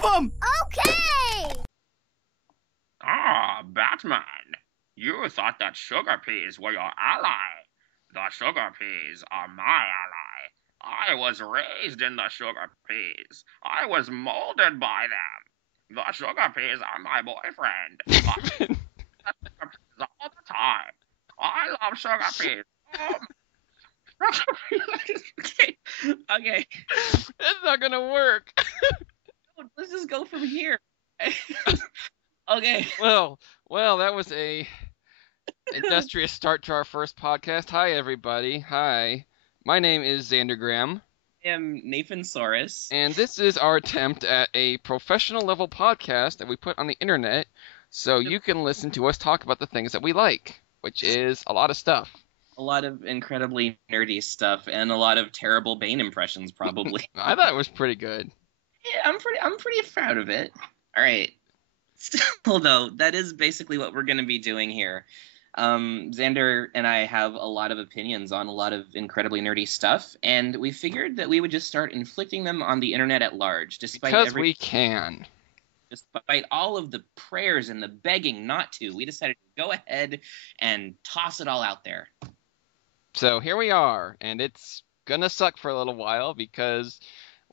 Stop him! Okay! Ah, Batman. You thought that sugar peas were your ally. The sugar peas are my ally. I was raised in the sugar peas. I was molded by them. The sugar peas are my boyfriend. I eat the sugar peas all the time. I love sugar peas. Okay. Okay. That's not gonna work. Let's just go from here. Okay. Well, that was a industrious start to our first podcast. Hi, everybody. Hi. My name is Xander Graham. I am Nathan Soros. And this is our attempt at a professional level podcast that we put on the internet so you can listen to us talk about the things that we like, which is a lot of stuff. A lot of incredibly nerdy stuff and a lot of terrible Bane impressions, probably. I thought it was pretty good. Yeah, I'm pretty proud of it. All right. Still, though, that is basically what we're going to be doing here. Xander and I have a lot of opinions on a lot of incredibly nerdy stuff, and we figured that we would just start inflicting them on the internet at large, Because we can. Despite all of the prayers and the begging not to, we decided to go ahead and toss it all out there. So here we are, and it's gonna suck for a little while because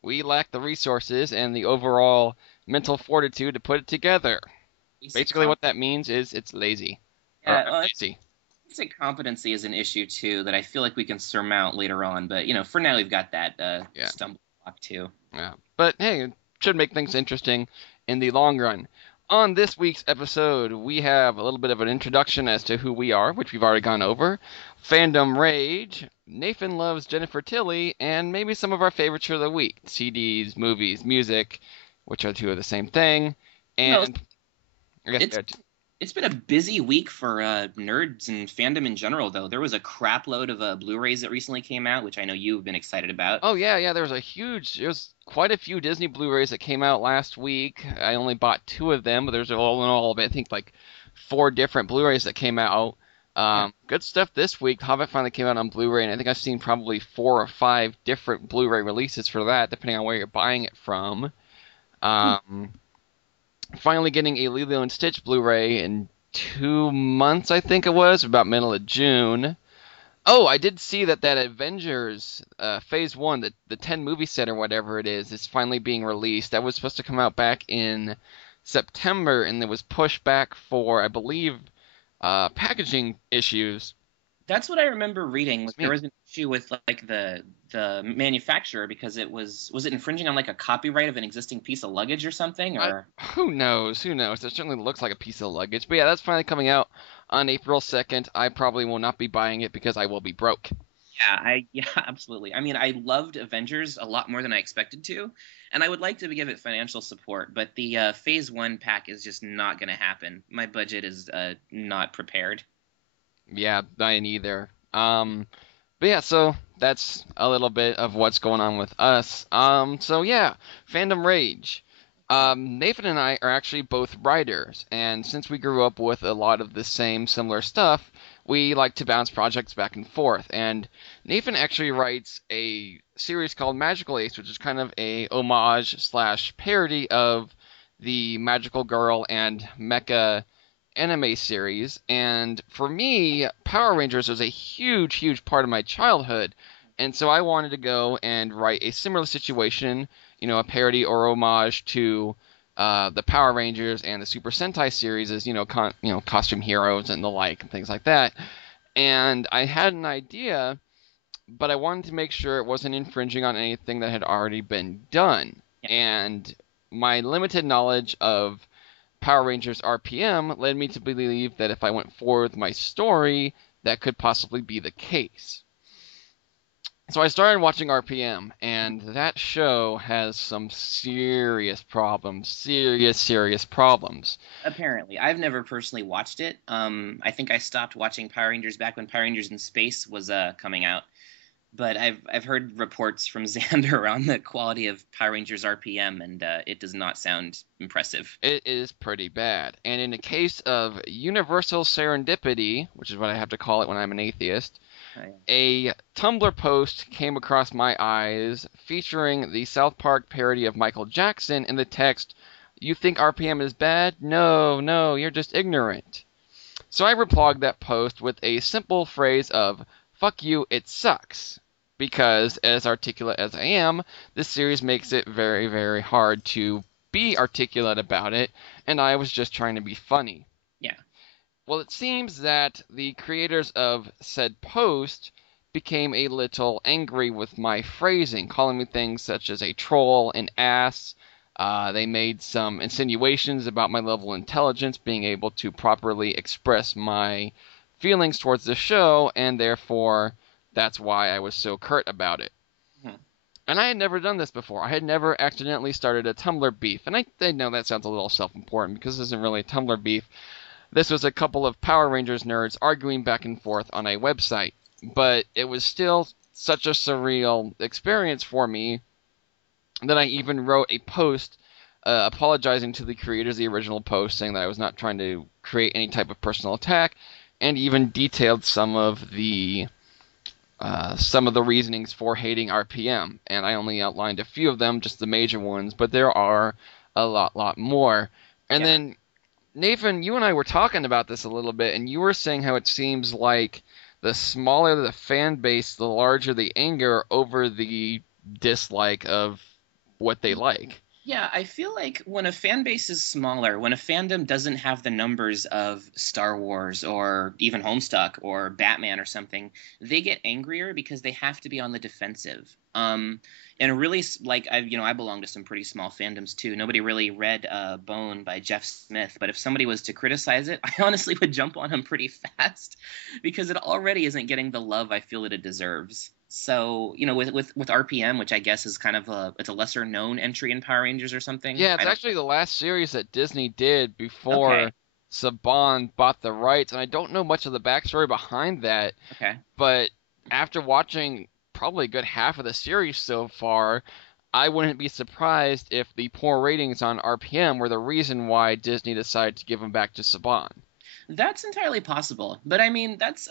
we lack the resources and the overall mental fortitude to put it together. Basically what that means is it's lazy. Yeah, lazy. I'd say competency is an issue, too, that I feel like we can surmount later on. But, for now, we've got that stumbling block, too. Yeah. But, hey, it should make things interesting in the long run. On this week's episode, we have a little bit of an introduction as to who we are, which we've already gone over, fandom rage, Nathan loves Jennifer Tilly, and maybe some of our favorites for the week, CDs, movies, music, which are two of the same thing, and I guess it's been a busy week for nerds and fandom in general, though. There was a crap load of Blu-rays that recently came out, which I know you've been excited about. Oh, yeah, there was quite a few Disney Blu-rays that came out last week. I only bought 2 of them, but there's all in all, I think, like 4 different Blu-rays that came out. Good stuff this week. Hobbit finally came out on Blu-ray, and I think I've seen probably 4 or 5 different Blu-ray releases for that, depending on where you're buying it from. Finally getting a Lilo and Stitch Blu-ray in 2 months, I think it was, about middle of June. Oh, I did see that Avengers Phase 1, the 10 movie set or whatever it is finally being released. That was supposed to come out back in September, and it was pushed back for, I believe, packaging issues. That's what I remember reading. There was an issue with like the manufacturer because it was it infringing on like a copyright of an existing piece of luggage or something? Or who knows? It certainly looks like a piece of luggage. But yeah, that's finally coming out on April 2nd. I probably will not be buying it because I will be broke. Yeah, absolutely. I mean, I loved Avengers a lot more than I expected to, and I would like to give it financial support, but the Phase 1 pack is just not going to happen. My budget is not prepared. Yeah, I ain't either. But yeah, so that's a little bit of what's going on with us. So yeah, fandom rage. Nathan and I are actually both writers, and since we grew up with a lot of the same similar stuff, we like to bounce projects back and forth. And Nathan actually writes a series called Magical Ace, which is kind of a homage/parody of the Magical Girl and Mecha anime series, and for me, Power Rangers was a huge part of my childhood, and so I wanted to go and write a similar situation, a parody or homage to the Power Rangers and the Super Sentai series as, costume heroes and the like, and things like that. And I had an idea, but I wanted to make sure it wasn't infringing on anything that had already been done. Yeah. And my limited knowledge of Power Rangers RPM led me to believe that if I went forward with my story, that could possibly be the case. So I started watching RPM, and that show has some serious problems. Serious problems. Apparently. I've never personally watched it. I think I stopped watching Power Rangers back when Power Rangers in Space was coming out. But I've heard reports from Xander on the quality of Power Rangers RPM, and it does not sound impressive. It is pretty bad. And in the case of universal serendipity, which is what I have to call it when I'm an atheist, a Tumblr post came across my eyes featuring the South Park parody of Michael Jackson in the text, You think RPM is bad? No, no, you're just ignorant. So I replied that post with a simple phrase of, fuck you, it sucks. Because, as articulate as I am, this series makes it very, very hard to be articulate about it, and I was just trying to be funny. Yeah. Well, it seems that the creators of said post became a little angry with my phrasing, calling me things such as a troll, an ass. They made some insinuations about my level of intelligence, being able to properly express my feelings towards the show, and therefore that's why I was so curt about it. Mhm. And I had never done this before. I had never accidentally started a Tumblr beef. And I know that sounds a little self-important because this isn't really a Tumblr beef. This was a couple of Power Rangers nerds arguing back and forth on a website. But it was still such a surreal experience for me that I even wrote a post apologizing to the creators of the original post, saying that I was not trying to create any type of personal attack, and even detailed some of the reasonings for hating RPM. And I only outlined a few of them, just the major ones, but there are a lot more. And Yeah. then, Nathan, you and I were talking about this a little bit, and you were saying how it seems like the smaller the fan base, the larger the anger over the dislike of what they like. Yeah, I feel like when a fan base is smaller, when a fandom doesn't have the numbers of Star Wars or even Homestuck or Batman or something, they get angrier because they have to be on the defensive. And really, like I belong to some pretty small fandoms too. Nobody really read Bone by Jeff Smith, but if somebody was to criticize it, I honestly would jump on him pretty fast because it already isn't getting the love I feel that it deserves. So, with RPM, which I guess is kind of it's a lesser known entry in Power Rangers or something. Yeah, it's actually the last series that Disney did before Okay. Saban bought the rights, and I don't know much of the backstory behind that, Okay. but after watching probably a good half of the series so far, I wouldn't be surprised if the poor ratings on RPM were the reason why Disney decided to give them back to Saban. That's entirely possible. But I mean, that's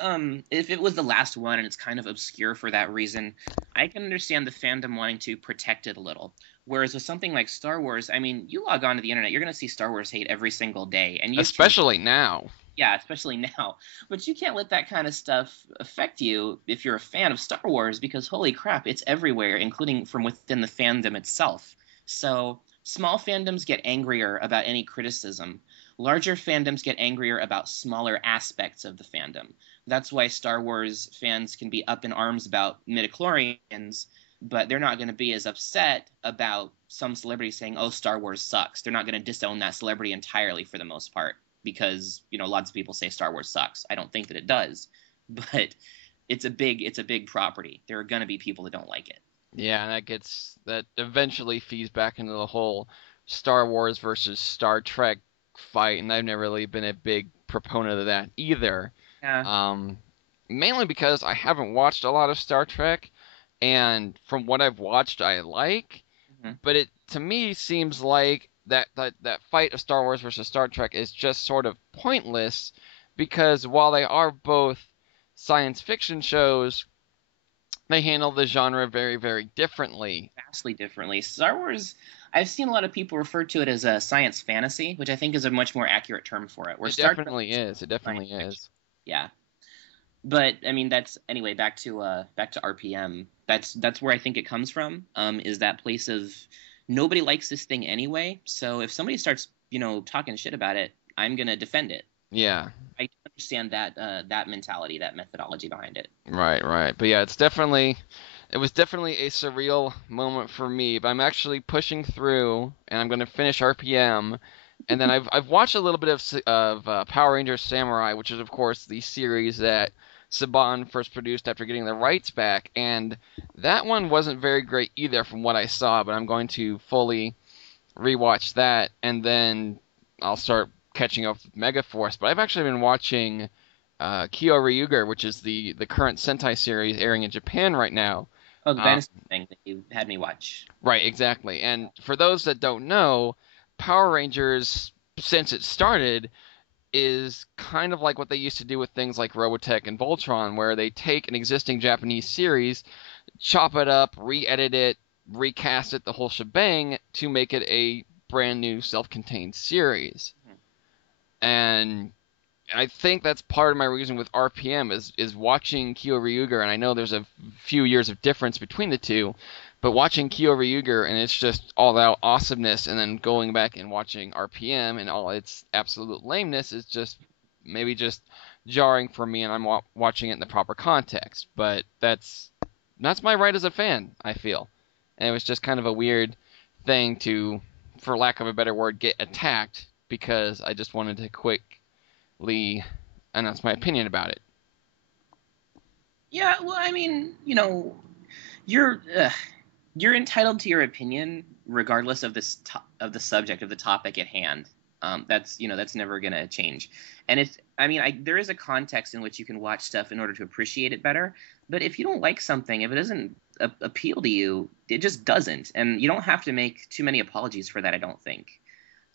if it was the last one and it's kind of obscure for that reason, I can understand the fandom wanting to protect it a little. Whereas with something like Star Wars, I mean, you log on to the internet, you're going to see Star Wars hate every single day. And Especially now. Yeah, especially now. But you can't let that kind of stuff affect you if you're a fan of Star Wars because holy crap, it's everywhere, including from within the fandom itself. So small fandoms get angrier about any criticism. Larger fandoms get angrier about smaller aspects of the fandom. That's why Star Wars fans can be up in arms about midichlorians, but they're not going to be as upset about some celebrity saying, "Oh, Star Wars sucks." They're not going to disown that celebrity entirely for the most part because, lots of people say Star Wars sucks. I don't think that it does, but it's a big property. There are going to be people that don't like it. Yeah, and that eventually feeds back into the whole Star Wars versus Star Trek fight, and I've never really been a big proponent of that either. Yeah. Mainly because I haven't watched a lot of Star Trek, and from what I've watched, I like. Mm-hmm. But it to me seems like that fight of Star Wars versus Star Trek is just sort of pointless, because while they are both science fiction shows, they handle the genre very, very differently. Vastly differently. Star Wars, I've seen a lot of people refer to it as a science fantasy, which I think is a much more accurate term for it. Where It definitely is. It definitely is. Yeah. But I mean, that's anyway. Back to RPM. That's where I think it comes from. Is that place of nobody likes this thing anyway. So if somebody starts, talking shit about it, I'm gonna defend it. Yeah. I understand that mentality, that methodology behind it. Right. But yeah, it was definitely a surreal moment for me. But I'm actually pushing through, and I'm gonna finish RPM. And then I've watched a little bit of Power Rangers Samurai, which is of course the series that Saban first produced after getting the rights back, and that one wasn't very great either from what I saw. But I'm going to fully rewatch that, and then I'll start catching up with Megaforce. But I've actually been watching Kyo Ryuger, which is the current Sentai series airing in Japan right now. Oh, the Dynasty thing that you had me watch. Right, exactly. And for those that don't know, Power Rangers, since it started, is kind of like what they used to do with things like Robotech and Voltron, where they take an existing Japanese series, chop it up, re-edit it, recast it, the whole shebang, to make it a brand new self-contained series. And I think that's part of my reason with RPM is watching Kyo Ryuger, and I know there's a few years of difference between the two, but watching Kyo Ryuger and it's just all out awesomeness, and then going back and watching RPM and all its absolute lameness is just maybe just jarring for me, and I'm watching it in the proper context. But that's my right as a fan, I feel, and it was just kind of a weird thing to, for lack of a better word, get attacked because I just wanted to quickly announce my opinion about it. Yeah, well, I mean, you're entitled to your opinion regardless of of the subject of the topic at hand. That's never gonna change. And there is a context in which you can watch stuff in order to appreciate it better. But if you don't like something, if it doesn't appeal to you, it just doesn't. And you don't have to make too many apologies for that, I don't think.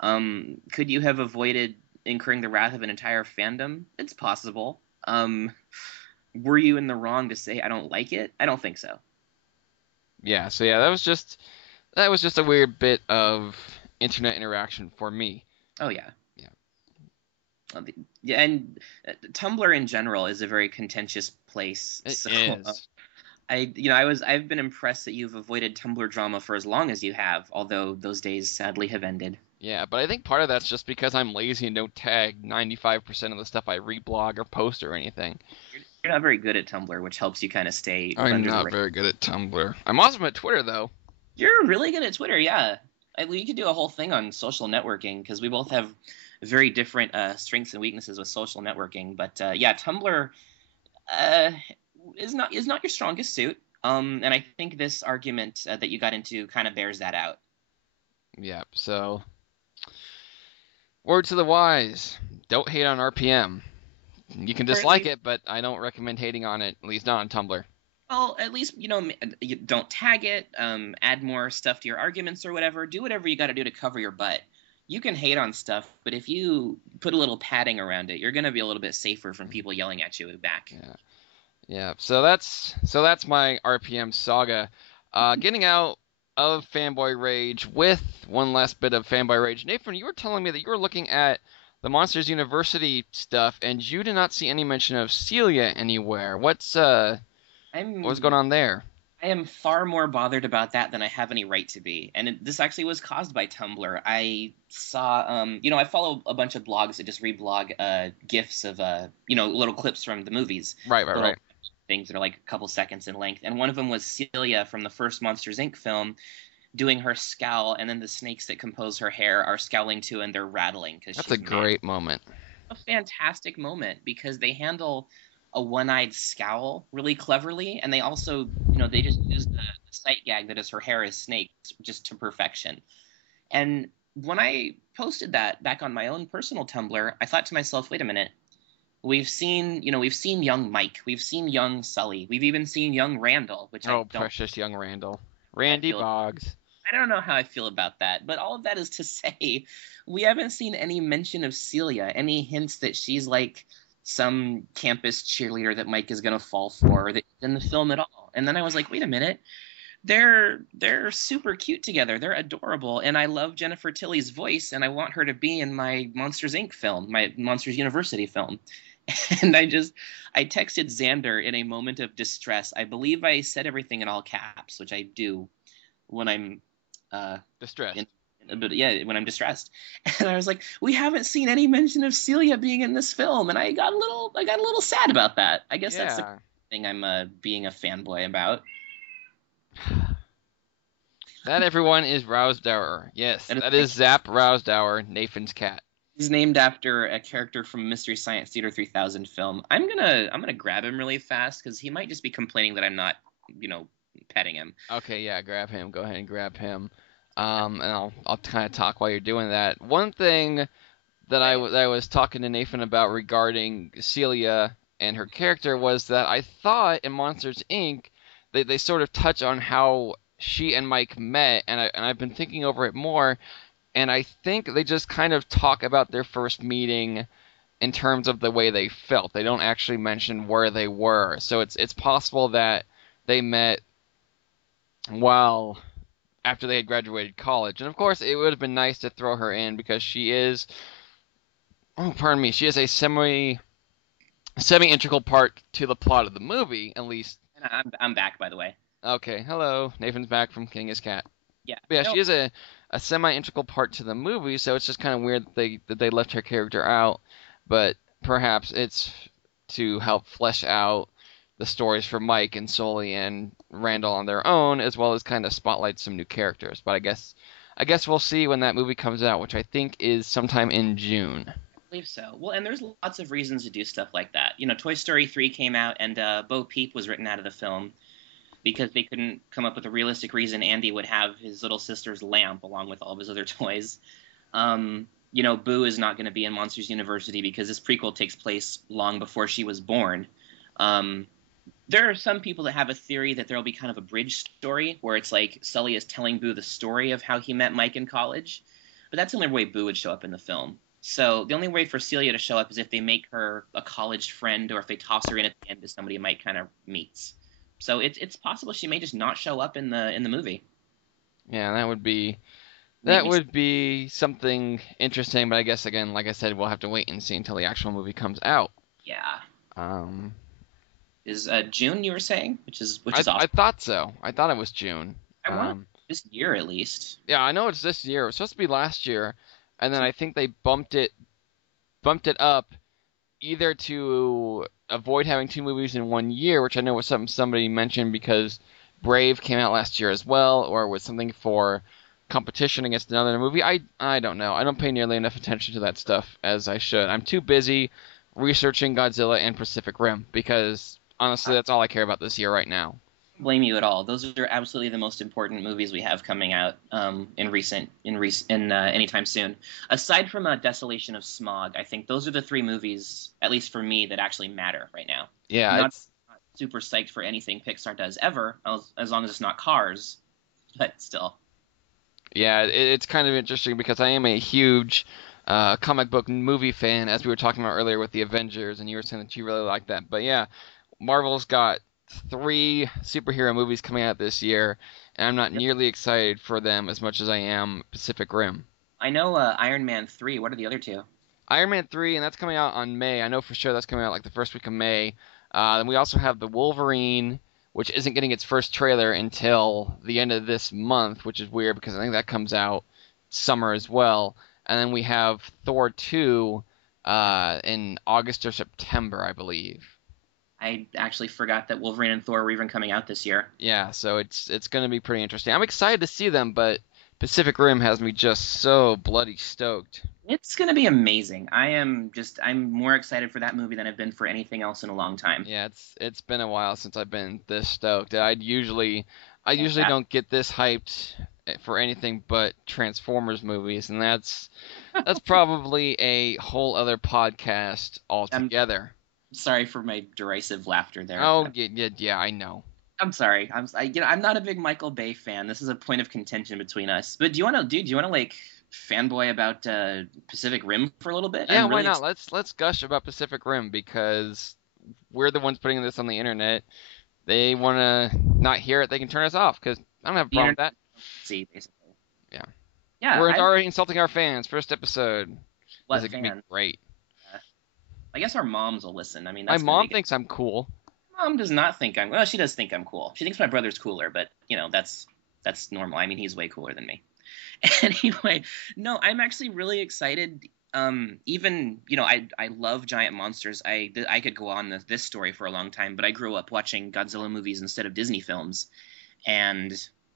Could you have avoided incurring the wrath of an entire fandom? It's possible. Were you in the wrong to say I don't like it? I don't think so. Yeah, so yeah, that was just a weird bit of internet interaction for me. Oh yeah. Yeah. Yeah, and Tumblr in general is a very contentious place. It so, is. I've been impressed that you've avoided Tumblr drama for as long as you have, although those days sadly have ended. Yeah, but I think part of that's just because I'm lazy and don't tag 95% of the stuff I reblog or post or anything. You're not very good at Tumblr, which helps you kind of stay I'm under the not radar. very good at Tumblr. I'm awesome at Twitter, though. You're really good at Twitter, yeah. We could do a whole thing on social networking because we both have very different strengths and weaknesses with social networking. But yeah, Tumblr is not your strongest suit. And I think this argument that you got into kind of bears that out. Yeah, so word to the wise, don't hate on RPM. You can dislike it, but I don't recommend hating on it, at least not on Tumblr. Well, at least, you don't tag it, add more stuff to your arguments or whatever. Do whatever you got to do to cover your butt. You can hate on stuff, but if you put a little padding around it, you're going to be a little bit safer from people yelling at you back. Yeah. So that's my RPM saga. Getting out of fanboy rage with one last bit of fanboy rage. Nathan, you were telling me that you were looking at the Monsters University stuff, and you did not see any mention of Celia anywhere. What's going on there? I am far more bothered about that than I have any right to be, and this actually was caused by Tumblr. I saw, I follow a bunch of blogs that just reblog GIFs of, little clips from the movies. Right. Things that are like a couple seconds in length, and one of them was Celia from the first Monsters Inc. film doing her scowl, and then the snakes that compose her hair are scowling too, and they're rattling because that's a great moment. A fantastic moment because they handle a one-eyed scowl really cleverly, and they also, they just use the sight gag that is her hair is snakes just to perfection. And when I posted that back on my own personal Tumblr, I thought to myself, wait a minute, we've seen young Mike, we've seen young Sully, we've even seen young Randall, which precious young Randall, Randy Boggs. I don't know how I feel about that, but all of that is to say we haven't seen any mention of Celia, any hints that she's like some campus cheerleader that Mike is going to fall for or that in the film at all. And then I was like, wait a minute, they're super cute together. They're adorable. And I love Jennifer Tilly's voice, and I want her to be in my Monsters Inc. film, my Monsters University film. And I texted Xander in a moment of distress. I believe I said everything in all caps, which I do when I'm distressed. When I'm distressed. And I was like, we haven't seen any mention of Celia being in this film, and I got a little sad about that. I guess that's the thing I'm being a fanboy about. That everyone is Rousdower. Yes, that is Zap Rousdower, Nathan's cat. He's named after a character from Mystery Science Theater 3000 film. I'm gonna grab him really fast because he might just be complaining that I'm not, petting him. Okay, yeah, grab him. Go ahead and grab him. And I'll kind of talk while you're doing that. One thing that I was talking to Nathan about regarding Celia and her character was that I thought in Monsters Inc. they sort of touch on how she and Mike met, and I've been thinking over it more, and I think they just kind of talk about their first meeting in terms of the way they felt. They don't actually mention where they were, so it's possible that they met while after they had graduated college. And of course, it would have been nice to throw her in because she is, oh, pardon me, she is a semi-integral part to the plot of the movie, at least. And I'm back, by the way. Okay, hello, Nathan's back from King His Cat. Yeah. But yeah, No. she is a semi-integral part to the movie, so it's just kind of weird that they left her character out. But perhaps it's to help flesh out the stories for Mike and Sully and Randall on their own, as well as kind of spotlight some new characters. But I guess we'll see when that movie comes out, which I think is sometime in June. I believe so. Well, and there's lots of reasons to do stuff like that. You know, Toy Story 3 came out, and Bo Peep was written out of the film because they couldn't come up with a realistic reason Andy would have his little sister's lamp along with all of his other toys. You know, Boo is not going to be in Monsters University because this prequel takes place long before she was born. There are some people that have a theory that there will be kind of a bridge story where it's like Sully is telling Boo the story of how he met Mike in college, but that's the only way Boo would show up in the film. So the only way for Celia to show up is if they make her a college friend or if they toss her in at the end as somebody Mike kind of meets. So it's possible she may just not show up in the movie. Yeah, that would be something interesting, but I guess again, like I said, we'll have to wait and see until the actual movie comes out. Yeah. Um, Is June you were saying, which is awesome. I thought so. I thought it was June. I want this year at least. Yeah, I know it's this year. It was supposed to be last year, and then I think they bumped it up either to avoid having two movies in one year, which I know was something somebody mentioned because Brave came out last year as well, or was something for competition against another movie. I don't know. I don't pay nearly enough attention to that stuff as I should. I'm too busy researching Godzilla and Pacific Rim because honestly, that's all I care about this year right now. Blame you at all. Those are absolutely the most important movies we have coming out in anytime soon. Aside from Desolation of Smog, I think those are the three movies, at least for me, that actually matter right now. Yeah, I'm not super psyched for anything Pixar does ever, as long as it's not Cars, but still. Yeah, it's kind of interesting because I am a huge comic book movie fan, as we were talking about earlier with the Avengers, and you were saying that you really like that. But yeah, Marvel's got 3 superhero movies coming out this year, and I'm not nearly excited for them as much as I am Pacific Rim. I know Iron Man 3. What are the other two? Iron Man 3, and that's coming out on May. I know for sure that's coming out like the first week of May. And we also have the Wolverine, which isn't getting its first trailer until the end of this month, which is weird because I think that comes out summer as well. And then we have Thor 2 in August or September, I believe. I actually forgot that Wolverine and Thor were even coming out this year. Yeah, so it's going to be pretty interesting. I'm excited to see them, but Pacific Rim has me just so bloody stoked. It's going to be amazing. I'm more excited for that movie than I've been for anything else in a long time. Yeah, it's been a while since I've been this stoked. I usually don't get this hyped for anything but Transformers movies, and that's probably a whole other podcast altogether. Sorry for my derisive laughter there. Oh, yeah, I know. I'm sorry. I'm not a big Michael Bay fan. This is a point of contention between us. But do you want to like fanboy about Pacific Rim for a little bit? Yeah, why not? Let's gush about Pacific Rim because we're the ones putting this on the internet. They want to not hear it, they can turn us off because I don't have a problem with that. See, basically. Yeah. Yeah. We're already insulting our fans. First episode. What This is gonna be great. I guess our moms will listen. I mean, my mom thinks I'm cool. Mom does not think I'm. Well, she does think I'm cool. She thinks my brother's cooler, but that's normal. I mean, he's way cooler than me. Anyway, no, I'm actually really excited. Even I love giant monsters. I could go on this story for a long time, but I grew up watching Godzilla movies instead of Disney films, and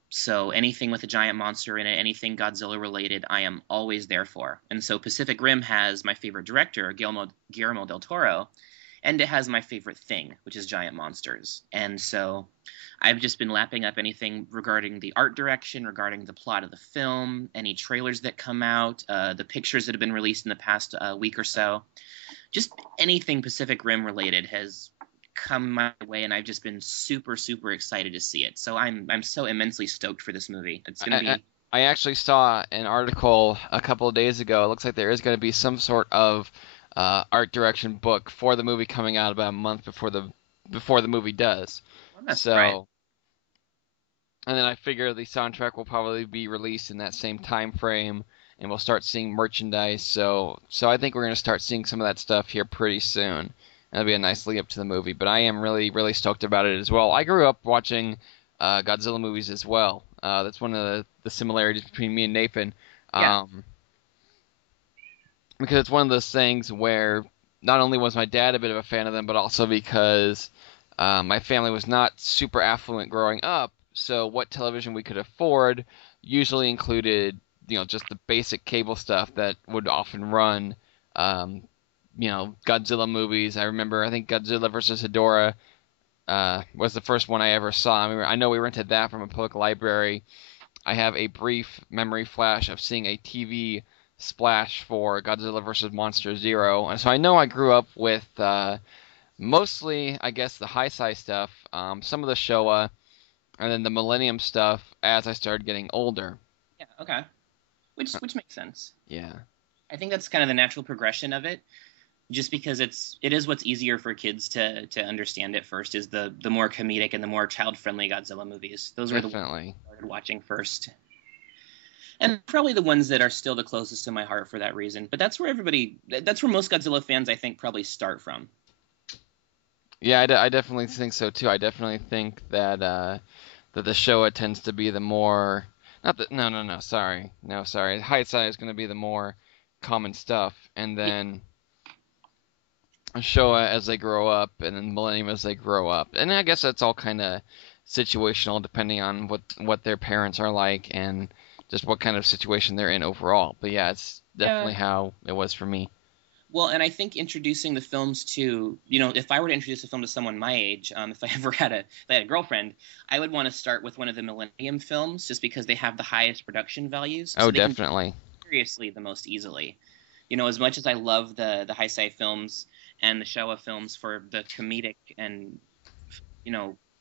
so anything with a giant monster in it, anything Godzilla related, I am always there for. And so Pacific Rim has my favorite director, Guillermo del Toro, and it has my favorite thing, which is giant monsters. And so I've just been lapping up anything regarding the art direction, regarding the plot of the film, any trailers that come out, the pictures that have been released in the past week or so. Just anything Pacific Rim related has come my way, and I've just been super, super excited to see it. So I'm so immensely stoked for this movie. It's going to be... I actually saw an article a couple of days ago. It looks like there is going to be some sort of art direction book for the movie coming out about a month before the movie does. That's so right. And then I figure the soundtrack will probably be released in that same time frame, and we'll start seeing merchandise. So I think we're gonna start seeing some of that stuff here pretty soon. And it'll be a nice lead up to the movie. But I am really really stoked about it as well. I grew up watching Godzilla movies as well. That's one of the similarities between me and Nathan. Yeah. Because it's one of those things where not only was my dad a bit of a fan of them, but also because my family was not super affluent growing up, so what television we could afford usually included, just the basic cable stuff that would often run, um, Godzilla movies. I think Godzilla versus Hedorah was the first one I ever saw. I know we rented that from a public library. I have a brief memory flash of seeing a TV splash for Godzilla vs. Monster Zero, and so I know I grew up with mostly, I guess, the Heisei stuff, some of the Showa, and then the Millennium stuff as I started getting older. Yeah. Okay. Which makes sense. Yeah. I think that's kind of the natural progression of it. Just because it is what's easier for kids to understand at first is the more comedic and the more child friendly Godzilla movies. Those are the ones I started watching first, and probably the ones that are still the closest to my heart for that reason. But that's where most Godzilla fans, I think, probably start from. Yeah, I definitely think so too. I definitely think that that the Showa tends to be the more not the no sorry Heisei is going to be the more common stuff, and then Showa as they grow up, and then Millennium as they grow up. And I guess that's all kind of situational, depending on what their parents are like and just what kind of situation they're in overall. But yeah, it's definitely how it was for me. Well, and I think introducing the films to, if I were to introduce a film to someone my age, if I ever had a girlfriend, I would want to start with one of the Millennium films, just because they have the highest production values. Oh, definitely. Seriously, the most easily. As much as I love the Heisei films and the Showa films for the comedic and,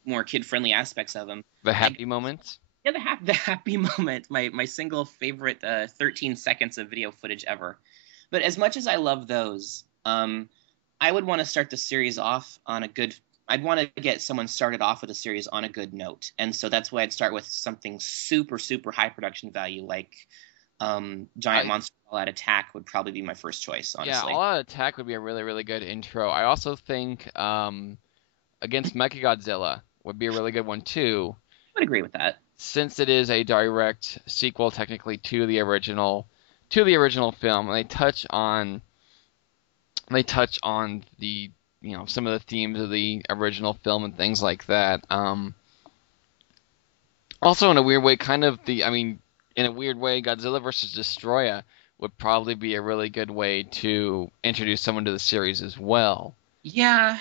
more kid-friendly aspects of them. The happy moments? Yeah, the happy moment. My single favorite 13 seconds of video footage ever. But as much as I love those, I would want to start the series off on a good... I'd want to get someone started off with a series on a good note. And so that's why I'd start with something super, super high production value, like Giant Monster All-Out Attack would probably be my first choice, honestly. Yeah, All-Out Attack would be a really, really good intro. I also think Against Mechagodzilla would be a really good one, too. I would agree with that. Since it is a direct sequel, technically, to the original film, and they touch on the some of the themes of the original film and things like that. Also, in a weird way, in a weird way, Godzilla vs. Destroya would probably be a really good way to introduce someone to the series as well. Yeah,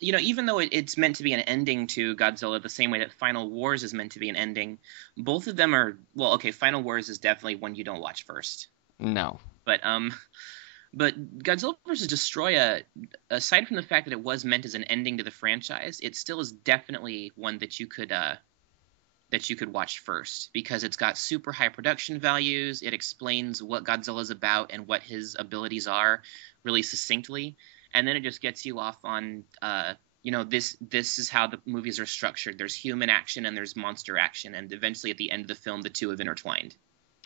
even though it's meant to be an ending to Godzilla the same way that Final Wars is meant to be an ending, both of them are... Well, okay, Final Wars is definitely one you don't watch first. No. But Godzilla vs. Destroya, aside from the fact that it was meant as an ending to the franchise, it still is definitely one that you could watch first, because it's got super high production values. It explains what Godzilla's about and what his abilities are really succinctly, and then it just gets you off on this is how the movies are structured. There's human action and there's monster action, and eventually at the end of the film the two have intertwined.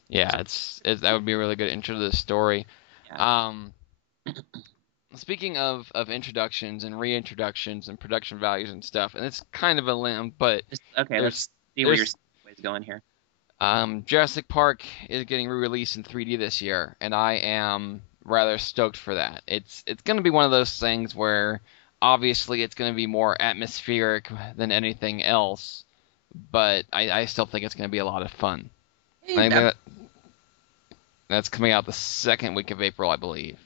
Yeah, that would be a really good intro to the story. Yeah. Speaking of introductions and reintroductions and production values and stuff, and it's kind of a limb, but okay, let's see where your ways going here. Jurassic Park is getting re-released in 3D this year, and I am rather stoked for that. It's going to be one of those things where obviously it's going to be more atmospheric than anything else, but I still think it's going to be a lot of fun. That's coming out the second week of April, I believe.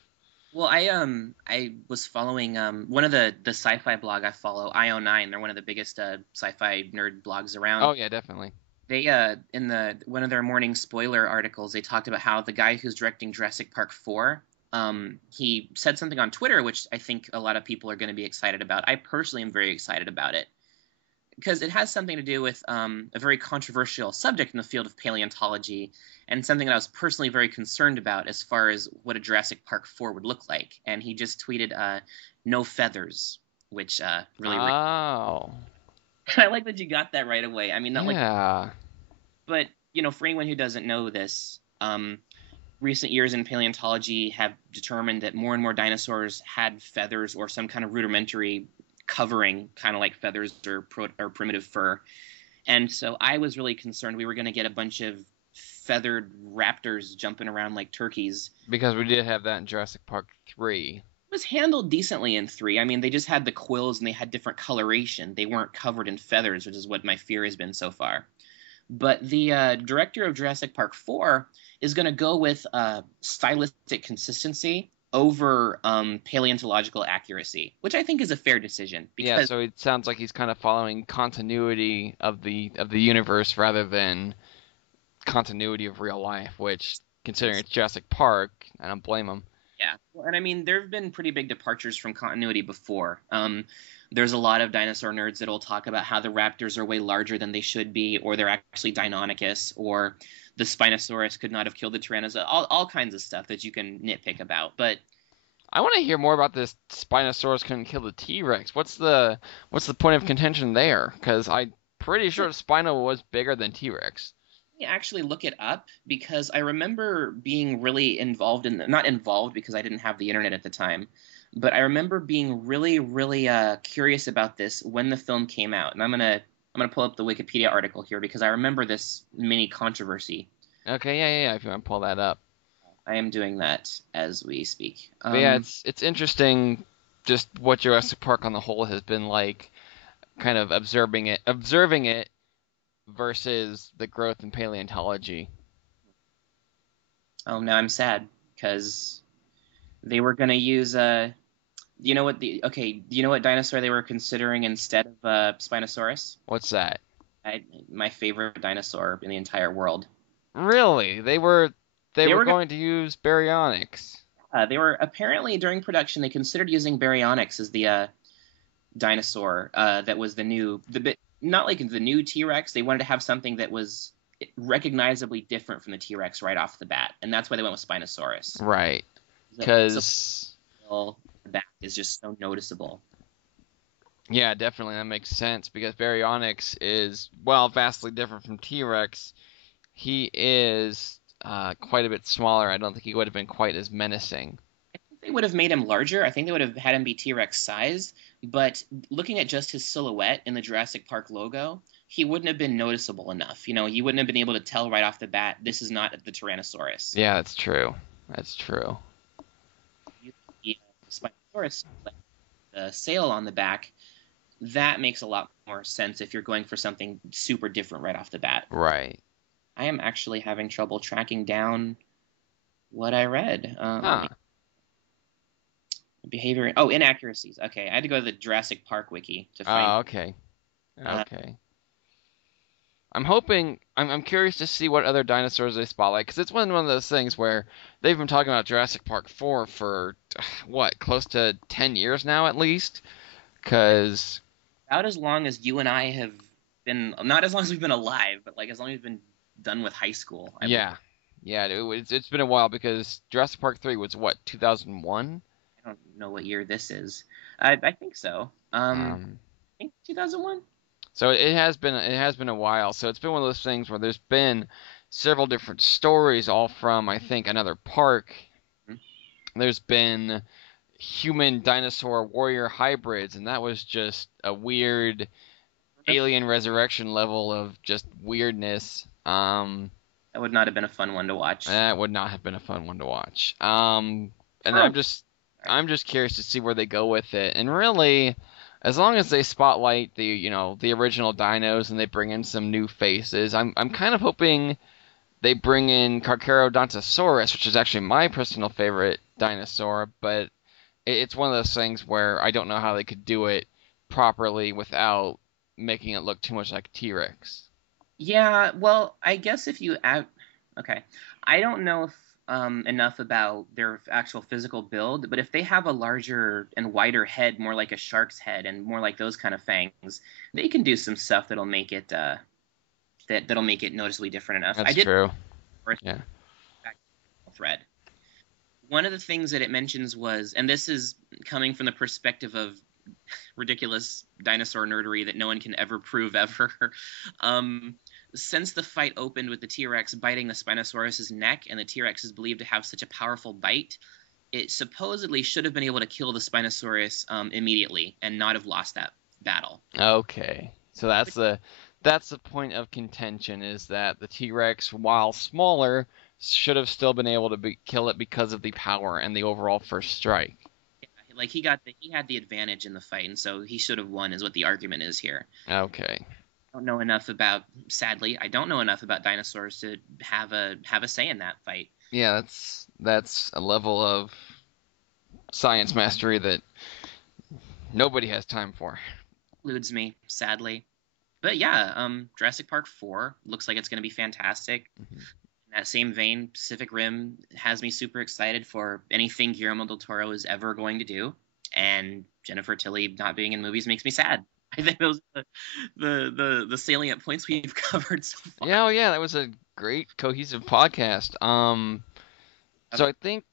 Well, I was following one of the sci-fi blog I follow, IO9. They're one of the biggest sci-fi nerd blogs around. Oh yeah, definitely. They in one of their morning spoiler articles, they talked about how the guy who's directing Jurassic Park 4, he said something on Twitter which I think a lot of people are going to be excited about. I personally am very excited about it, because it has something to do with a very controversial subject in the field of paleontology, and something that I was personally very concerned about as far as what a Jurassic Park 4 would look like. And he just tweeted, "No feathers," which really... Oh. I like that you got that right away. I mean, not like, Yeah. but for anyone who doesn't know this, recent years in paleontology have determined that more and more dinosaurs had feathers or some kind of rudimentary covering, kind of like feathers or primitive fur. And so I was really concerned we were going to get a bunch of feathered raptors jumping around like turkeys. Because we did have that in Jurassic Park 3. It was handled decently in 3. I mean, they just had the quills and they had different coloration. They weren't covered in feathers, which is what my fear has been so far. But the director of Jurassic Park 4 is going to go with stylistic consistency over paleontological accuracy, which I think is a fair decision. Yeah, so it sounds like he's kind of following continuity of the universe rather than continuity of real life, which, considering it's Jurassic Park, I don't blame him. Yeah, well, and I mean, there have been pretty big departures from continuity before. There's a lot of dinosaur nerds that will talk about how the raptors are way larger than they should be, or they're actually Deinonychus, or the Spinosaurus could not have killed the Tyrannosaurus, all kinds of stuff that you can nitpick about. But I want to hear more about this Spinosaurus couldn't kill the T-Rex. What's the point of contention there? Because I'm pretty sure Spino was bigger than T-Rex. Actually look it up, because I remember being really involved not involved because I didn't have the internet at the time, but I remember being really, really curious about this when the film came out. And I'm gonna pull up the Wikipedia article here because I remember this mini controversy. Okay, yeah, if you want to pull that up. I am doing that as we speak. But yeah, it's interesting just what Jurassic Park on the whole has been like, kind of observing it versus the growth in paleontology. Oh, now I'm sad because they were gonna use do you know what dinosaur they were considering instead of Spinosaurus? What's that? My favorite dinosaur in the entire world. Really? They were going to use baryonyx. They were apparently during production they considered using baryonyx as the dinosaur that was not like the new T-Rex. They wanted to have something that was recognizably different from the T-Rex right off the bat, and that's why they went with Spinosaurus. Right. Because the back is just so noticeable. Yeah, definitely that makes sense because baryonyx is, well, vastly different from T-Rex. He is quite a bit smaller. I don't think he would have been quite as menacing. I think they would have made him larger. I think they would have had him be T-Rex size. But looking at just his silhouette in the Jurassic Park logo, he wouldn't have been noticeable enough. You wouldn't have been able to tell right off the bat, this is not the Tyrannosaurus. Yeah, that's true. That's true. The Spinosaurus, like the sail on the back, that makes a lot more sense if you're going for something super different right off the bat. Right. I am actually having trouble tracking down what I read. Behavior. Inaccuracies. Okay, I had to go to the Jurassic Park wiki to find. Oh, okay. Okay. I'm curious to see what other dinosaurs they spotlight, because it's one of those things where they've been talking about Jurassic Park 4 for, close to 10 years now at least? Because... About as long as you and I have been, not as long as we've been alive, but like as long as we've been done with high school. Yeah, it's been a while because Jurassic Park 3 was, 2001? I don't know what year this is. I think so. I think 2001. So it has been a while. So it's been one of those things where there's been several different stories, all from I think another park. Mm-hmm. There's been human dinosaur warrior hybrids, and that was just a weird alien resurrection level of just weirdness. That would not have been a fun one to watch. That would not have been a fun one to watch. And I'm just curious to see where they go with it. And really, as long as they spotlight the original dinos and they bring in some new faces, I'm kind of hoping they bring in Carcharodontosaurus, which is actually my personal favorite dinosaur, but it's one of those things where I don't know how they could do it properly without making it look too much like T-Rex. Yeah, well, I guess if you add... Okay. I don't know if enough about their actual physical build, but if they have a larger and wider head, more like a shark's head and more like those kind of fangs, they can do some stuff that'll make it that'll make it noticeably different enough. That's true. Yeah. Thread. One of the things that it mentions was, and this is coming from the perspective of ridiculous dinosaur nerdery that no one can ever prove ever. um, since the fight opened with the T-Rex biting the Spinosaurus's neck, and the T-Rex is believed to have such a powerful bite, it supposedly should have been able to kill the Spinosaurus immediately and not have lost that battle. Okay, so that's the point of contention, is that the T-Rex, while smaller, should have still been able to kill it because of the power and the overall first strike. Yeah, like he had the advantage in the fight, and so he should have won, is what the argument is here. Okay. I don't know enough about, sadly, I don't know enough about dinosaurs to have a say in that fight. Yeah, that's a level of science mastery that nobody has time for. Eludes me, sadly. But yeah, Jurassic Park 4 looks like it's going to be fantastic. Mhm. In that same vein, Pacific Rim has me super excited for anything Guillermo del Toro is ever going to do. And Jennifer Tilly not being in movies makes me sad. I think those are the salient points we've covered so far. Yeah, yeah, that was a great cohesive podcast. So I think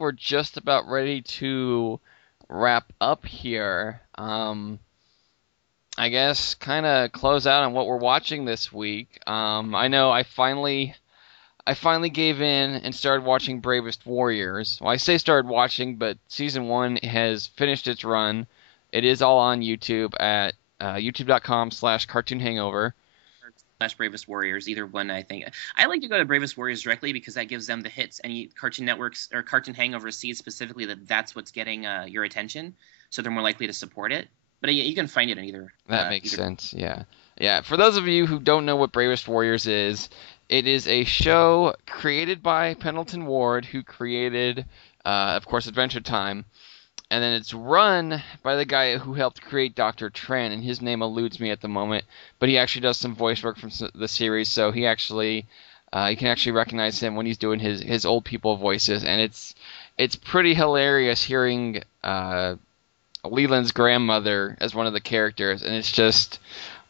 we're just about ready to wrap up here. I guess kind of close out on what we're watching this week. I know I finally gave in and started watching Bravest Warriors. Well, I say started watching, but season 1 has finished its run. It is all on YouTube at youtube.com/cartoonhangover. / Bravest Warriors, either one. I think I like to go to Bravest Warriors directly because that gives them the hits, and Cartoon Networks or Cartoon Hangover sees specifically that that's what's getting your attention, so they're more likely to support it. But you can find it in either. That makes sense. Yeah, yeah. For those of you who don't know what Bravest Warriors is, it is a show created by Pendleton Ward, who created, of course, Adventure Time. And then it's run by the guy who helped create Dr. Tran, and his name eludes me at the moment, but he actually does some voice work from the series, so he actually, you can actually recognize him when he's doing his old people voices, and it's pretty hilarious hearing Leland's grandmother as one of the characters, and it's just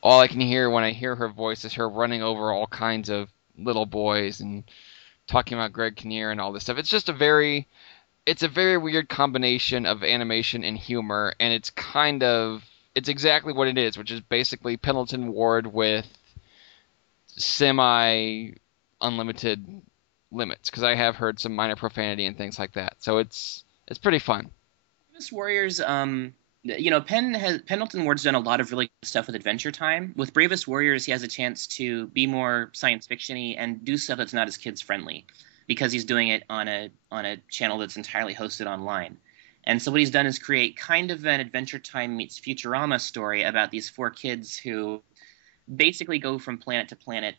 all I can hear when I hear her voice is her running over all kinds of little boys and talking about Greg Kinnear and all this stuff. It's just a very weird combination of animation and humor, and it's exactly what it is, which is basically Pendleton Ward with semi-unlimited limits, because I have heard some minor profanity and things like that. So it's pretty fun. Bravest Warriors, Pendleton Ward's done a lot of really good stuff with Adventure Time. With Bravest Warriors, he has a chance to be more science fiction-y and do stuff that's not as kids friendly, because he's doing it on a channel that's entirely hosted online. And so what he's done is create kind of an Adventure Time meets Futurama story about these 4 kids who basically go from planet to planet,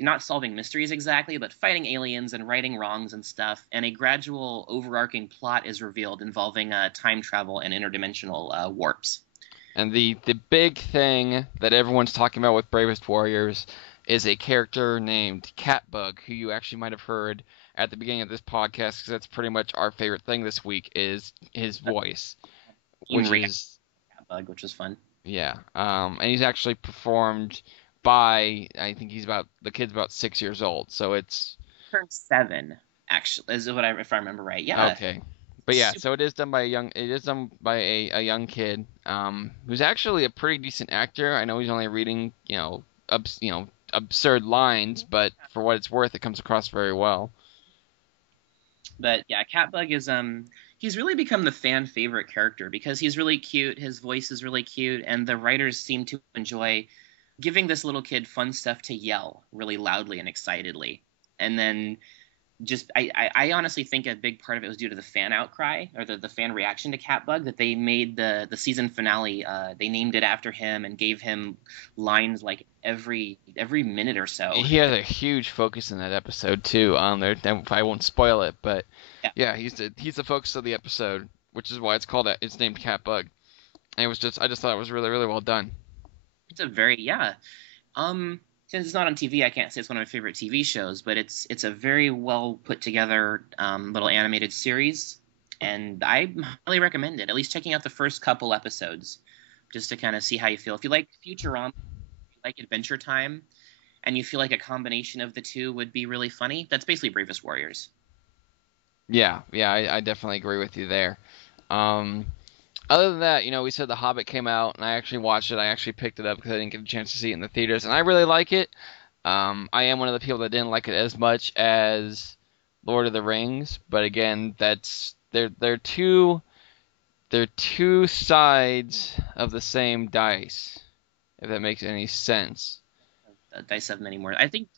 not solving mysteries exactly, but fighting aliens and righting wrongs and stuff. And a gradual overarching plot is revealed involving time travel and interdimensional warps. And the big thing that everyone's talking about with Bravest Warriors is a character named Catbug, who you actually might have heard at the beginning of this podcast, because that's pretty much our favorite thing this week is his voice, which is Catbug, which is fun. Yeah, and he's actually performed by, I think the kid's about 6 years old, so it's turned 7 actually, is what if I remember right. Yeah. Okay. But yeah, so it is done by a young kid, who's actually a pretty decent actor. I know he's only reading, absurd lines, but for what it's worth, it comes across very well. But yeah, Catbug is he's really become the fan favorite character because he's really cute, his voice is really cute, and the writers seem to enjoy giving this little kid fun stuff to yell really loudly and excitedly. And then I honestly think a big part of it was due to the fan outcry or the fan reaction to Catbug, that they made the season finale, they named it after him and gave him lines like every minute or so. He has a huge focus in that episode too. I won't spoil it, but yeah, he's the focus of the episode, which is why it's named Catbug. And I just thought it was really, really well done. It's a very since it's not on TV, I can't say it's one of my favorite TV shows, but it's a very well put together little animated series, and I highly recommend it. At least checking out the first couple episodes, just to kind of see how you feel. If you like Futurama, if you like Adventure Time, and you feel like a combination of the two would be really funny, that's basically Bravest Warriors. Yeah, I definitely agree with you there. Other than that, we said The Hobbit came out, and I actually watched it. I actually picked it up because I didn't get a chance to see it in the theaters, and I really like it. I am one of the people that didn't like it as much as Lord of the Rings, but again, they're two sides of the same dice, if that makes any sense. Dice have many more. I think,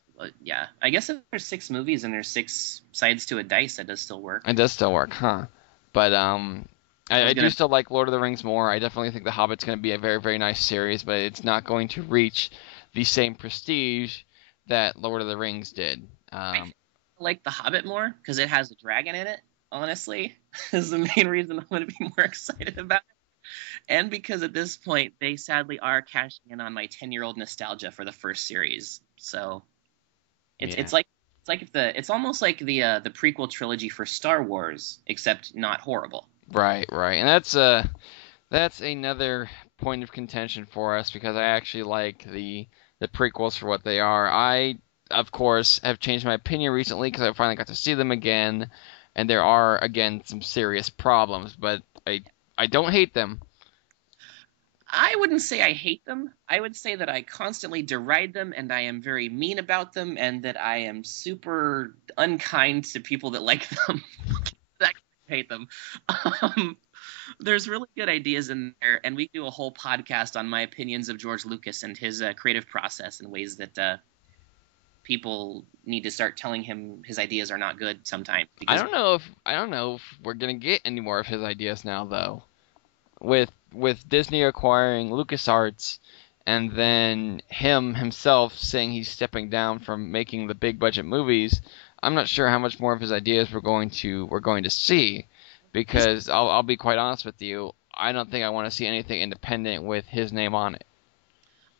yeah. I guess if there's 6 movies and there's 6 sides to a dice, that does still work. It does still work, huh? But I do gonna- still like Lord of the Rings more. I definitely think The Hobbit's going to be a very, very nice series, but it's not going to reach the same prestige that Lord of the Rings did. I like The Hobbit more because it has a dragon in it. Honestly, is the main reason I'm going to be more excited about it. And because at this point they sadly are cashing in on my 10-year-old nostalgia for the first series. So it's Yeah. it's almost like the prequel trilogy for Star Wars, except not horrible. Right, and that's another point of contention for us because I actually like the prequels for what they are. I, of course, have changed my opinion recently because I finally got to see them again, and there are again some serious problems, but I don't hate them. I wouldn't say I hate them. I would say that I constantly deride them and I am very mean about them and that I am super unkind to people that like them. I hate them. Um, there's really good ideas in there, and we do a whole podcast on my opinions of George Lucas and his creative process and ways that people need to start telling him his ideas are not good sometimes. I don't know if we're gonna get any more of his ideas now though. With Disney acquiring LucasArts and then himself saying he's stepping down from making the big budget movies, I'm not sure how much more of his ideas we're going to see because I'll be quite honest with you, I don't think I want to see anything independent with his name on it.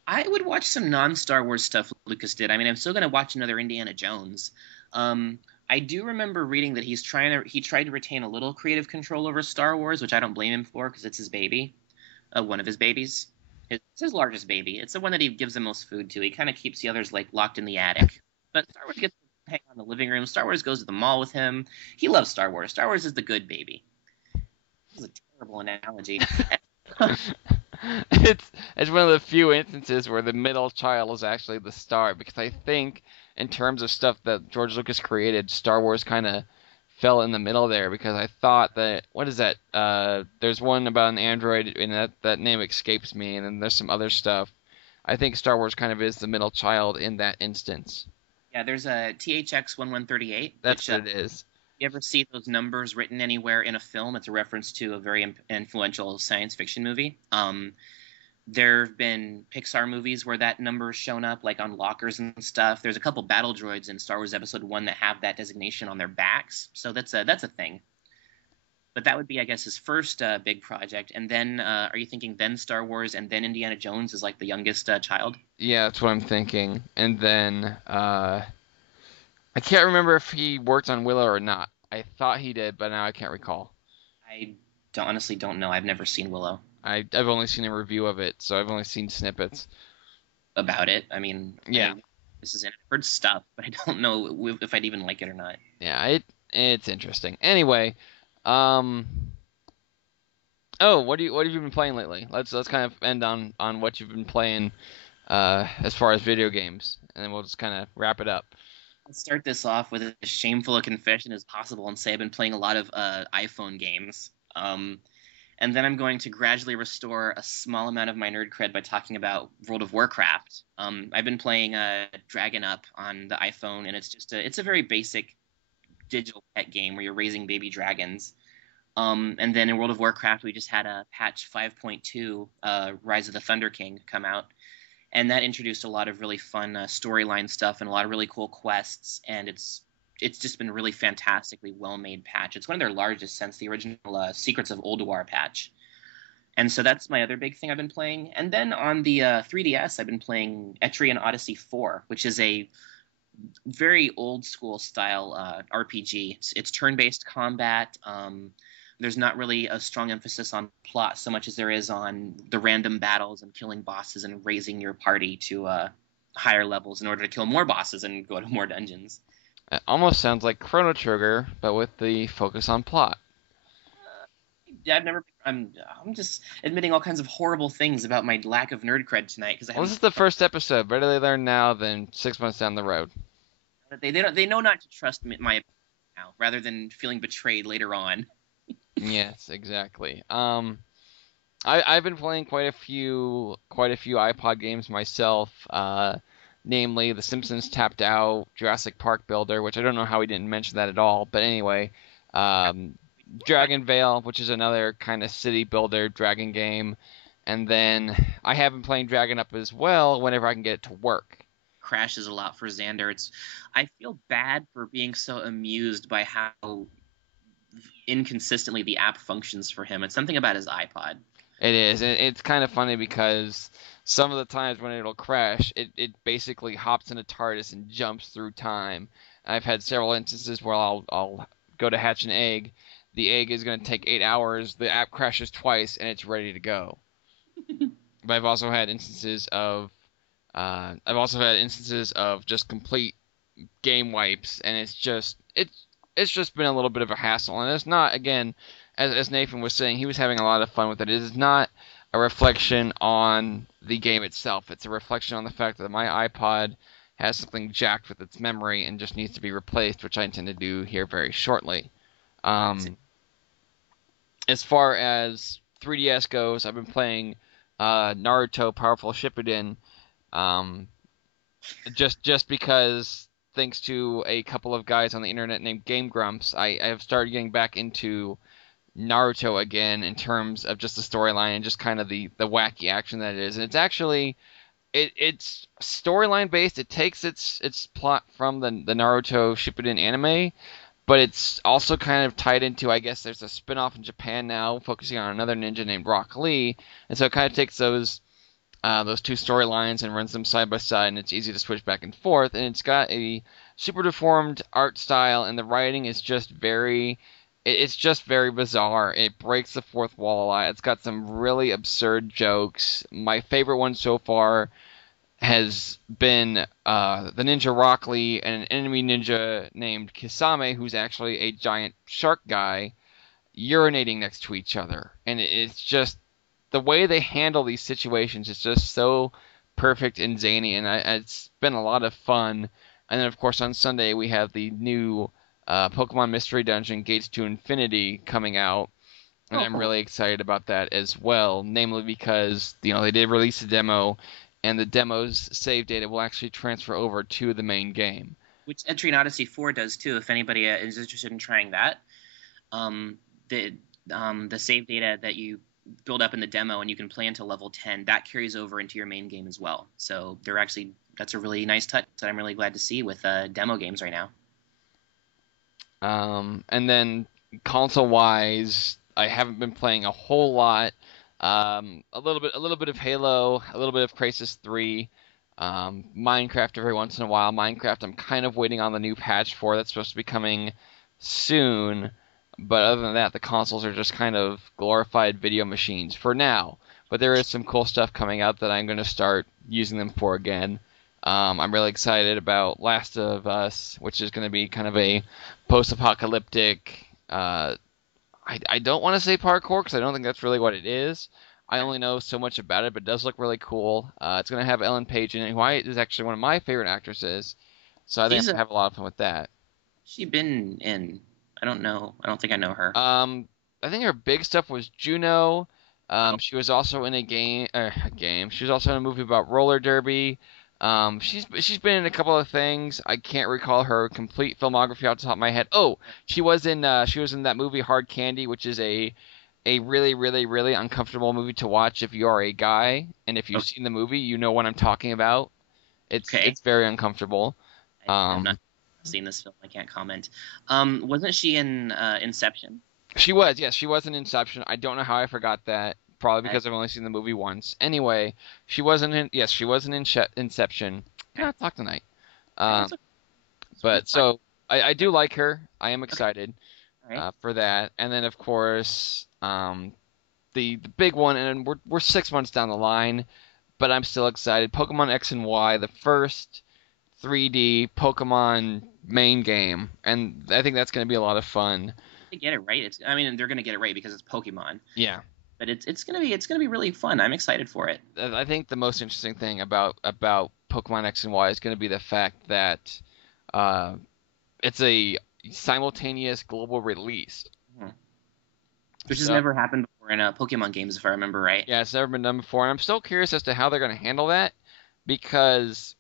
I would watch some non-Star Wars stuff Lucas did. I mean, I'm still going to watch another Indiana Jones. I do remember reading that he tried to retain a little creative control over Star Wars, which I don't blame him for because it's his baby, one of his babies. It's his largest baby. It's the one that he gives the most food to. He kind of keeps the others like locked in the attic. But Star Wars gets to hang out in the living room. Star Wars goes to the mall with him. He loves Star Wars. Star Wars is the good baby. This is a terrible analogy. It's one of the few instances where the middle child is actually the star because I think in terms of stuff that George Lucas created, Star Wars kind of fell in the middle there because I thought that what is that? There's one about an android and that name escapes me, and then there's some other stuff. I think Star Wars kind of is the middle child in that instance. Yeah, there's a THX 1138. That's what it is. You ever see those numbers written anywhere in a film? It's a reference to a very influential science fiction movie. There have been Pixar movies where that number has shown up, like on lockers and stuff. There's a couple battle droids in Star Wars Episode 1 that have that designation on their backs. So that's a thing. But that would be, I guess, his first big project. And then, are you thinking then Star Wars and then Indiana Jones is like the youngest child? Yeah, that's what I'm thinking. And then, I can't remember if he worked on Willow or not. I thought he did, but now I can't recall. I honestly don't know. I've never seen Willow. I've only seen a review of it, so I've only seen snippets. About it. I mean, yeah. This is I've heard stuff, but I don't know if I'd even like it or not. Yeah, it's interesting. Anyway, oh, what have you been playing lately? Let's kind of end on what you've been playing as far as video games, and then we'll just kind of wrap it up. Let's start this off with as shameful a confession as possible and say I've been playing a lot of iPhone games. And then I'm going to gradually restore a small amount of my nerd cred by talking about World of Warcraft. I've been playing Dragon Up on the iPhone, and it's a very basic digital pet game where you're raising baby dragons. And then in World of Warcraft, we just had a patch 5.2, Rise of the Thunder King, come out. And that introduced a lot of really fun storyline stuff and a lot of really cool quests. And it's just been a really fantastically well-made patch. It's one of their largest since the original Secrets of Ulduar patch. And so that's my other big thing I've been playing. And then on the 3DS, I've been playing Etrian Odyssey 4, which is a very old-school style RPG. It's turn-based combat. There's not really a strong emphasis on plot so much as there is on the random battles and killing bosses and raising your party to higher levels in order to kill more bosses and go to more dungeons. It almost sounds like Chrono Trigger, but with the focus on plot. I've never I'm just admitting all kinds of horrible things about my lack of nerd cred tonight because I Well, this haven't. is the first episode. Better they learn now than 6 months down the road. They know not to trust my opinion now, rather than feeling betrayed later on. Yes, exactly. I've been playing quite a few iPod games myself. Namely The Simpsons Tapped Out, Jurassic Park Builder, which I don't know how we didn't mention that at all. But anyway, Dragon Vale, which is another kind of city builder dragon game, and then I have been playing Dragon Up as well whenever I can get it to work. Crashes a lot for Xander. I feel bad for being so amused by how inconsistently the app functions for him. It's something about his iPod. It is, and it's kind of funny because some of the times when it'll crash, it basically hops in a TARDIS and jumps through time. I've had several instances where I'll go to hatch an egg. The egg is going to take 8 hours. The app crashes twice, and it's ready to go. But I've also had instances of just complete game wipes, and it's just been a little bit of a hassle. And it's not, again, as Nathan was saying, he was having a lot of fun with it. It is not a reflection on the game itself. It's a reflection on the fact that my iPod has something jacked with its memory and just needs to be replaced, which I intend to do here very shortly. As far as 3DS goes, I've been playing Naruto Powerful Shippuden, just because, thanks to a couple of guys on the internet named Game Grumps, I have started getting back into Naruto again in terms of just the storyline and just kind of the wacky action that it is. And it's actually it's storyline based. It takes its plot from the Naruto Shippuden anime, but it's also kind of tied into, I guess there's a spin-off in Japan now focusing on another ninja named Rock Lee, and so it kind of takes those two storylines and runs them side by side, and it's easy to switch back and forth. And it's got a super deformed art style, and the writing is just it's just very bizarre. It breaks the fourth wall a lot. It's got some really absurd jokes. My favorite one so far has been the ninja Rock Lee and an enemy ninja named Kisame, who's actually a giant shark guy, urinating next to each other. And it's just the way they handle these situations is just so perfect and zany, and it's been a lot of fun. And then, of course, on Sunday we have the new Pokemon Mystery Dungeon Gates to Infinity coming out, and I'm really excited about that as well. Namely because they did release a demo, and the demo's save data will actually transfer over to the main game. Which Etrian Odyssey 4 does too. If anybody is interested in trying that, the save data that you build up in the demo and you can play until level 10, that carries over into your main game as well. So that's a really nice touch that I'm really glad to see with demo games right now. And then console-wise, I haven't been playing a whole lot. A little bit of Halo, a little bit of Crysis 3, Minecraft every once in a while. Minecraft, I'm kind of waiting on the new patch for. That's supposed to be coming soon. But other than that, the consoles are just kind of glorified video machines for now. But there is some cool stuff coming out that I'm going to start using them for again. I'm really excited about Last of Us, which is going to be kind of a post-apocalyptic. I don't want to say parkour because I don't think that's really what it is. I only know so much about it, but it does look really cool. It's going to have Ellen Page in it, who is actually one of my favorite actresses. So I think I'm going to have a lot of fun with that. She been in? I don't know. I don't think I know her. I think her big stuff was Juno. She was also in a game. She was also in a movie about roller derby. She's been in a couple of things. I can't recall her complete filmography off the top of my head. Oh, she was in that movie Hard Candy, which is a really, really, really uncomfortable movie to watch if you are a guy, and if you've seen the movie, you know what I'm talking about. It's very uncomfortable. I've not seen this film. I can't comment. Wasn't she in Inception? She was, yes, she was in Inception. I don't know how I forgot that. Probably because I've only seen the movie once. Anyway, she was in Inception. Yeah, talk tonight. But so I do like her. I am excited for that. And then of course, the big one, and we're 6 months down the line, but I'm still excited. Pokemon X and Y, the first 3D Pokemon main game, and I think that's going to be a lot of fun. They get it right. They're going to get it right because it's Pokemon. Yeah. but it's gonna be really fun. I'm excited for it. I think the most interesting thing about Pokemon X and Y is going to be the fact that uh, it's a simultaneous global release. Mhm. Which has So never happened before in Pokemon games, if I remember right. yeah, it's never been done before, and I'm still curious as to how they're going to handle that because,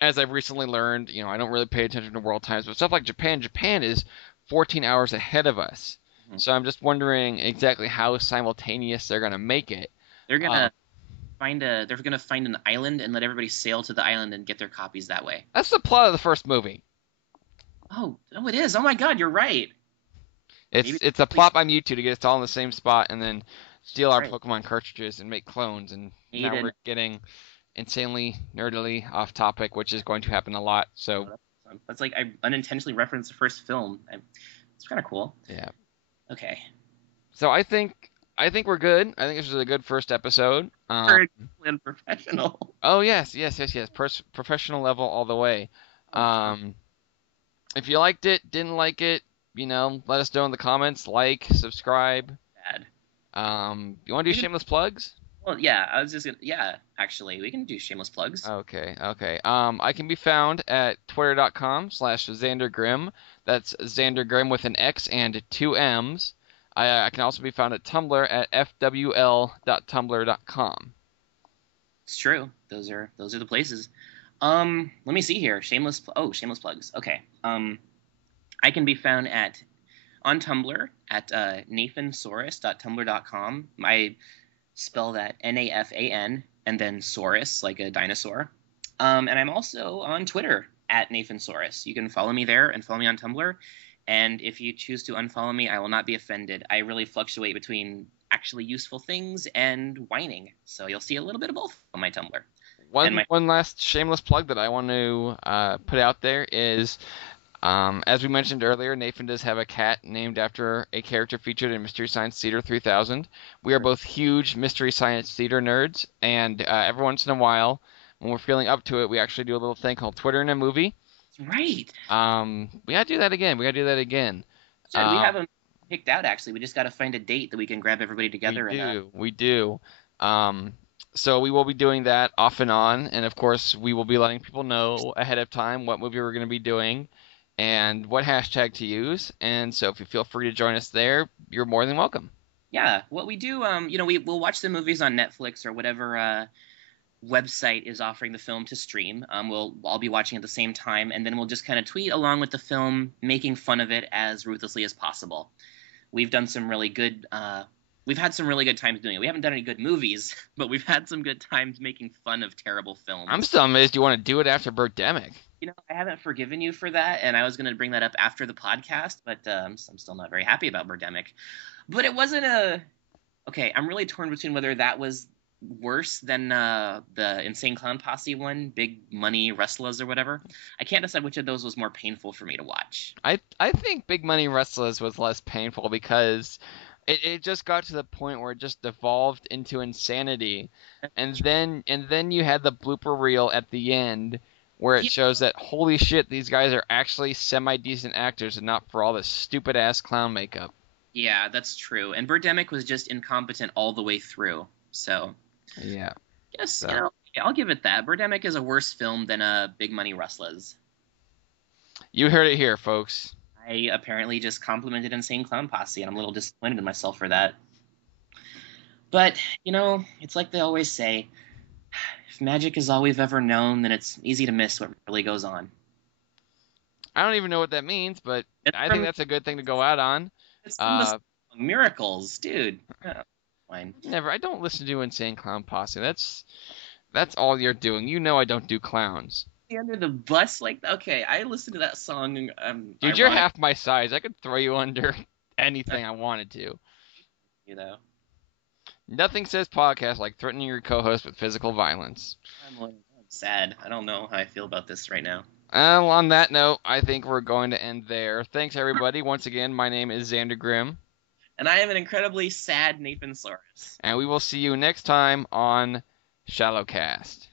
as I've recently learned, I don't really pay attention to world times, but stuff like Japan is 14 hours ahead of us. Mhm. So I'm just wondering exactly how simultaneous they're going to make it. They're Um, gonna they're gonna find an island and let everybody sail to the island and get their copies that way. that's the plot of the first movie. Oh, it is. Oh my God, you're right. It's Maybe it's a plot by Mewtwo to get us all in the same spot and then steal that's our right. Pokemon cartridges and make clones. And Made now an we're getting insanely nerdily off topic, which is going to happen a lot. So That's like I unintentionally referenced the first film. It's kind of cool. yeah. Okay. So I think we're good. I think this was a good first episode. Very cool and professional. Oh yes. Professional level all the way. Um, if you liked it, didn't like it, let us know in the comments. Like, subscribe. Bad. You want to do shameless plugs? Well, yeah, I was just gonna. Yeah, actually, we can do shameless plugs. Okay. I can be found at twitter.com/XanderGrim. That's Xander Grimm with an X and two M's. I can also be found at Tumblr at fwl.tumblr.com. It's true. Those are the places. Let me see here. Shameless plugs. Okay. I can be found on Tumblr at nathansaurus.tumblr.com. I spell that Nafan and then Saurus, like a dinosaur. And I'm also on Twitter at nathansaurus. You can follow me there and follow me on Tumblr. And if you choose to unfollow me, I will not be offended. I really fluctuate between actually useful things and whining. So you'll see a little bit of both on my Tumblr. One last shameless plug that I want to put out there is, as we mentioned earlier, Nathan does have a cat named after a character featured in Mystery Science Theater 3000. We are both huge Mystery Science Theater nerds, and every once in a while, when we're feeling up to it, we actually do a little thing called Twitter in a movie. Right. We gotta do that again. Good. We have them picked out, actually. We just got to find a date that we can grab everybody together. We do. So we will be doing that off and on, and of course, we will be letting people know ahead of time what movie we're going to be doing and what hashtag to use. And so if you feel free to join us there, you're more than welcome. Yeah, what we do, we'll watch the movies on Netflix or whatever website is offering the film to stream. We'll all be watching at the same time, and then we'll just kind of tweet along with the film, making fun of it as ruthlessly as possible. We've done some really good. We've had some really good times doing it. We haven't done any good movies, but we've had some good times making fun of terrible films. I'm still amazed you want to do it after Birdemic. I haven't forgiven you for that, and I was going to bring that up after the podcast, but I'm still not very happy about Birdemic. But it wasn't okay, I'm really torn between whether that was worse than the Insane Clown Posse one, Big Money Wrestlers or whatever. I can't decide which of those was more painful for me to watch. I think Big Money Wrestlers was less painful because it just got to the point where it just devolved into insanity, and then you had the blooper reel at the end where it shows that holy shit, these guys are actually semi-decent actors and not for all this stupid ass clown makeup. Yeah, that's true. And Birdemic was just incompetent all the way through. So yeah, yes, I'll give it that. Birdemic is a worse film than Big Money Wrestlers. You heard it here, folks. I apparently just complimented Insane Clown Posse, and I'm a little disappointed in myself for that. But, it's like they always say, if magic is all we've ever known, then it's easy to miss what really goes on. I don't even know what that means, but I think that's a good thing to go out on. It's from the Miracles, dude. Oh, fine. I don't listen to Insane Clown Posse. That's all you're doing. I don't do clowns. Under the bus, okay, I listened to that song. Dude, you're half my size. I could throw you under anything I wanted to. Nothing says podcast like threatening your co-host with physical violence. I'm sad. I don't know how I feel about this right now. On that note, I think we're going to end there. Thanks, everybody. Once again, my name is Xander Grimm. And I am an incredibly sad Nathan Saurus. And we will see you next time on ShallowCast.